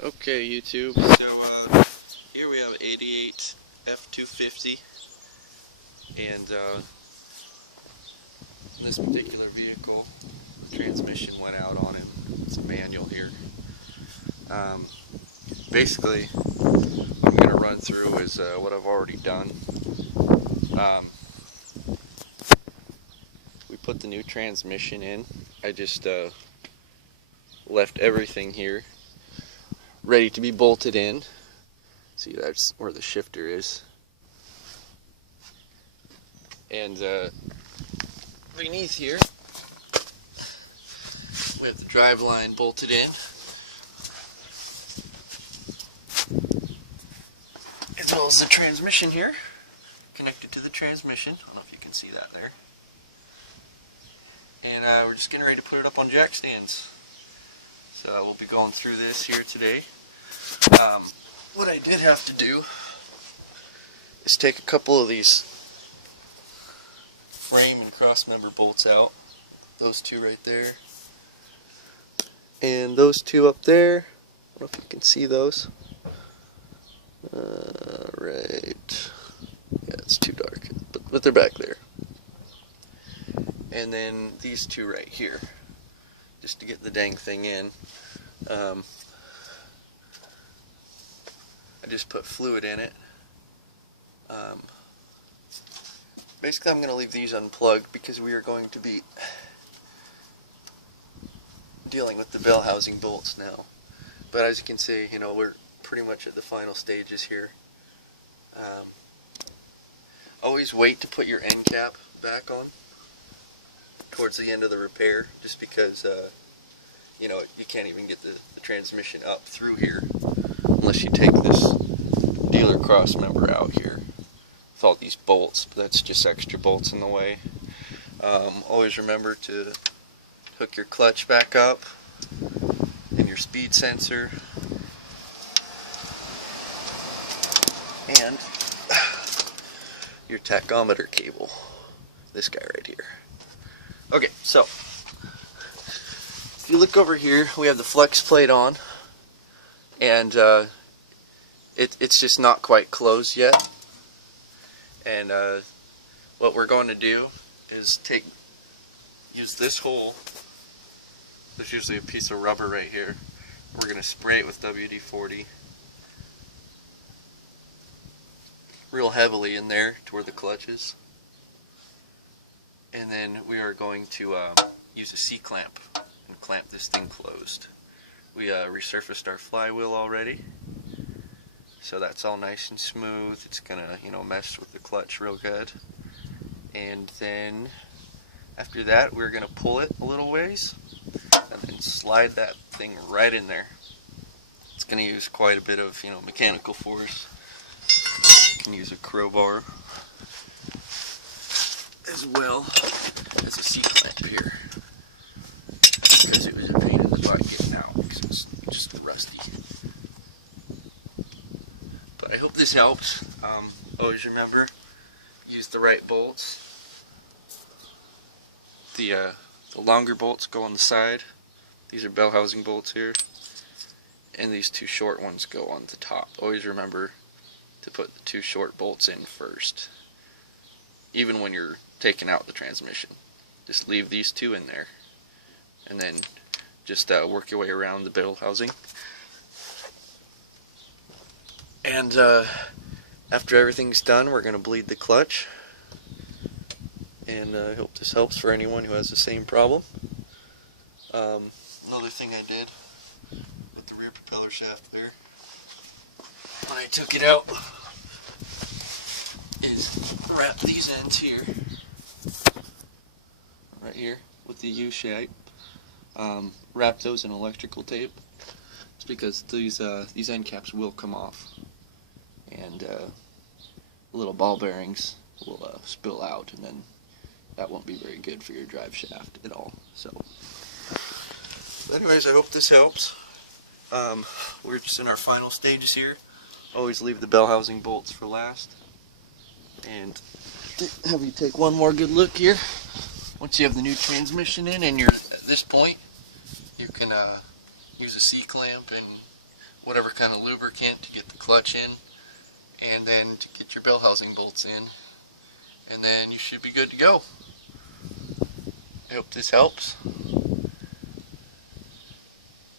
Okay, YouTube. So here we have 88 F250, and this particular vehicle, the transmission went out on it. It's a manual here. Basically, what I'm going to run through is what I've already done. We put the new transmission in. I just left everything here ready to be bolted in. See, that's where the shifter is. And beneath here, we have the drive line bolted in, as well as the transmission here, connected to the transmission. I don't know if you can see that there. And we're just getting ready to put it up on jack stands. So we'll be going through this here today. What I did have to do is take a couple of these frame and cross member bolts out. Those two right there. And those two up there. I don't know if you can see those. Right. Yeah, it's too dark. But they're back there. And then these two right here. Just to get the dang thing in. I just put fluid in it. Basically, I'm going to leave these unplugged because we are going to be dealing with the bell housing bolts now. But as you can see, you know, we're pretty much at the final stages here. Always wait to put your end cap back on towards the end of the repair, just because you know, you can't even get the transmission up through here unless you take this dealer cross member out here with all these bolts. But that's just extra bolts in the way. Always remember to hook your clutch back up and your speed sensor and your tachometer cable. This guy right here. Okay, so if you look over here, we have the flex plate on, and it's just not quite closed yet. And what we're going to do is use this hole. There's usually a piece of rubber right here. We're going to spray it with WD-40 real heavily in there to where the clutch is. And then we are going to use a C-clamp and clamp this thing closed. We resurfaced our flywheel already, so that's all nice and smooth. It's gonna, you know, mesh with the clutch real good. And then after that, we're gonna pull it a little ways and then slide that thing right in there. It's gonna use quite a bit of, you know, mechanical force. You can use a crowbar as well as a C-clamp here, because it was a pain in the butt getting out because it was just rusty. But I hope this helps. Always remember, use the right bolts. The longer bolts go on the side. These are bell housing bolts here, and these two short ones go on the top. Always remember to put the two short bolts in first, even when you're taking out the transmission. Just leave these two in there, and then just work your way around the bell housing. And after everything's done, we're going to bleed the clutch, and I hope this helps for anyone who has the same problem. Another thing I did with the rear propeller shaft there, when I took it out, is wrap these ends here, right here, with the U shape. Wrap those in electrical tape. It's because these end caps will come off, and little ball bearings will spill out, and then that won't be very good for your drive shaft at all. So, anyways, I hope this helps. We're just in our final stages here. Always leave the bell housing bolts for last. And have you take one more good look here. Once you have the new transmission in and you're at this point, you can use a C-clamp and whatever kind of lubricant to get the clutch in, and then to get your bell housing bolts in, and then you should be good to go. I hope this helps.